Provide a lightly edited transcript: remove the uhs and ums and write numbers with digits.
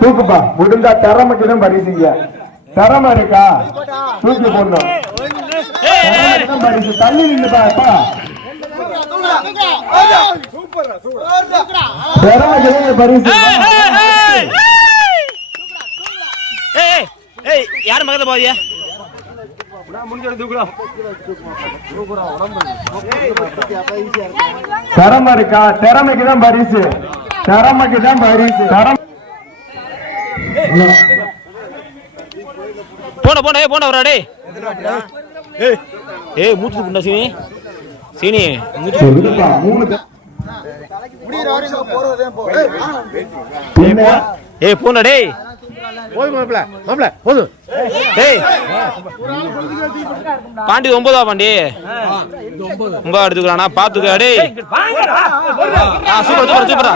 தூக்குப்பா முடிந்தா திறமைக்குதான் பரிசுங்க. திறமை இருக்கா தூக்கி போடணும். பரிசு தள்ளி நின்றுப்பா. திறமைக்குதான் பரிசு. யாரு மகத போதியா திறமை இருக்கா? திறமைக்குதான் பரிசு. திறமைக்குதான் பரிசு. போன போன போன வராடே. ஏய் மூச்சு புண்டா சீனி சீனி மூச்சு ஏய் போன டேய் பாண்டி 9 பாண்டி 9 எடுத்துக்கிறானா பாத்துக்கா டேய். சூப்பர் சூப்பர் சூப்பரா